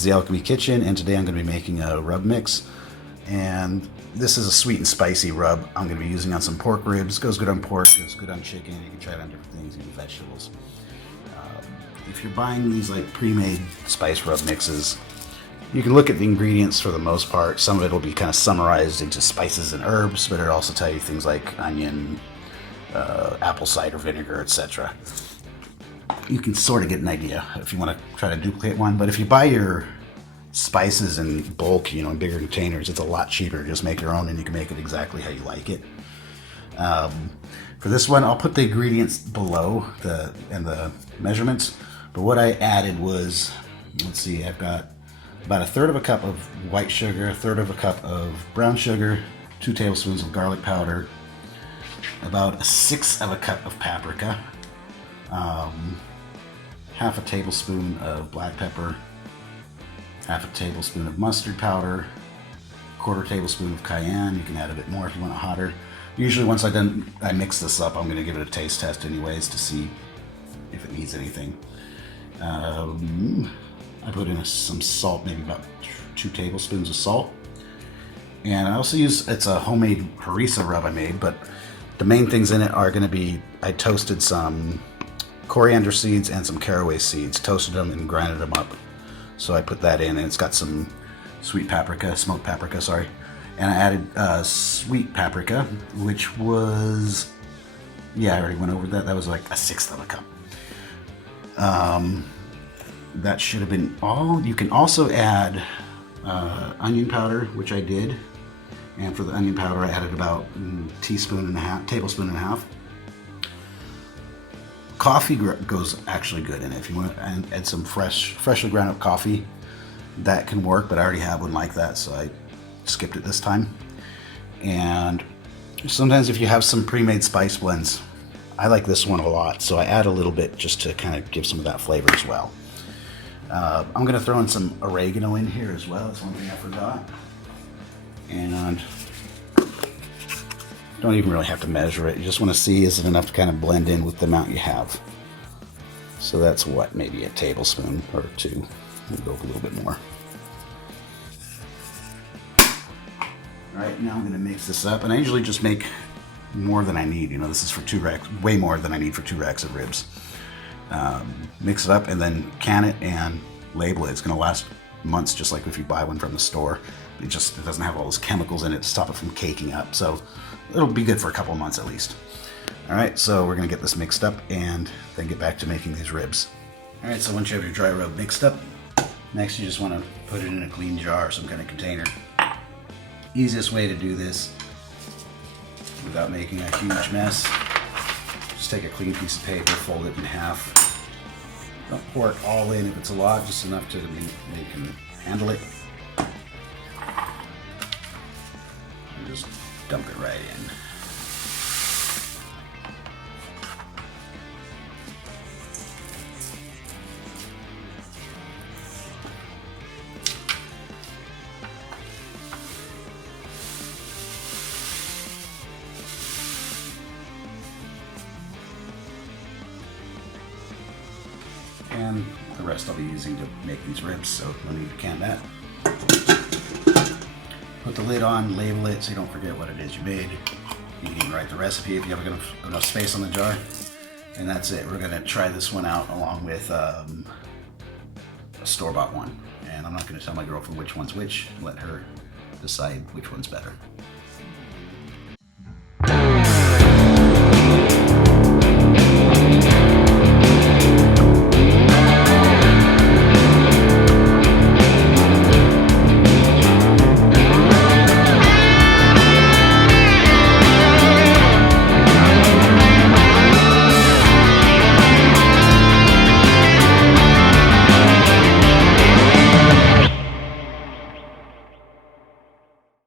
is the Alchemy Kitchen, and today I'm going to be making a rub mix. And this is a sweet and spicy rub I'm going to be using on some pork ribs. Goes good on pork, goes good on chicken. You can try it on different things, even vegetables. If you're buying these like pre-made spice rub mixes, you can look at the ingredients for the most part. Some of it will be kind of summarized into spices and herbs, but it'll also tell you things like onion, apple cider vinegar, etc. You can sort of get an idea if you want to try to duplicate one. But if you buy your spices in bulk, in bigger containers, it's a lot cheaper. Just make your own and you can make it exactly how you like it. For this one, I'll put the ingredients below and the measurements. But what I added was, let's see, I've got about 1/3 of a cup of white sugar, 1/3 of a cup of brown sugar, 2 tablespoons of garlic powder, about 1/6 of a cup of paprika, 1/2 a tablespoon of black pepper, 1/2 a tablespoon of mustard powder, 1/4 tablespoon of cayenne. You can add a bit more if you want it hotter. Usually once I mix this up, I'm going to give it a taste test anyways to see if it needs anything. I put in some salt, maybe about 2 tablespoons of salt. And I also it's a homemade harissa rub I made, but the main things in it are going to be, I toasted some coriander seeds and some caraway seeds, toasted them and grinded them up. So I put that in, and it's got some smoked paprika, sorry. And I added sweet paprika, which was, I already went over that. That was like 1/6 of a cup. That should have been all. You can also add onion powder, which I did. And for the onion powder, I added about tablespoon and a half. Coffee goes actually good in it. If you want to add some freshly ground up coffee, that can work, but I already have one like that, so I skipped it this time. And sometimes if you have some pre-made spice blends, I like this one a lot, so I add a little bit just to kind of give some of that flavor as well. I'm going to throw in some oregano in here as well. That's one thing I forgot. And don't even really have to measure it. You just want to see, is it enough to kind of blend in with the amount you have. So that's what, maybe a tablespoon or 2. We'll go a little bit more. All right, now I'm going to mix this up. And I usually just make more than I need. This is for 2 racks, way more than I need for 2 racks of ribs. Mix it up and then can it and label it. It's going to last months, just like if you buy one from the store. It doesn't have all those chemicals in it to stop it from caking up. So it'll be good for a couple of months at least. All right, so we're going to get this mixed up and then get back to making these ribs. All right, so once you have your dry rub mixed up, next you just want to put it in a clean jar or some kind of container. Easiest way to do this without making a huge mess, just take a clean piece of paper, fold it in half. Don't pour it all in if it's a lot, just enough to make you can handle it. And just dump it right in. And the rest I'll be using to make these ribs, so no need to can that. Put the lid on, label it so you don't forget what it is you made. You can even write the recipe if you have enough space on the jar. And that's it. We're going to try this one out along with a store-bought one. And I'm not going to tell my girlfriend which one's which. Let her decide which one's better.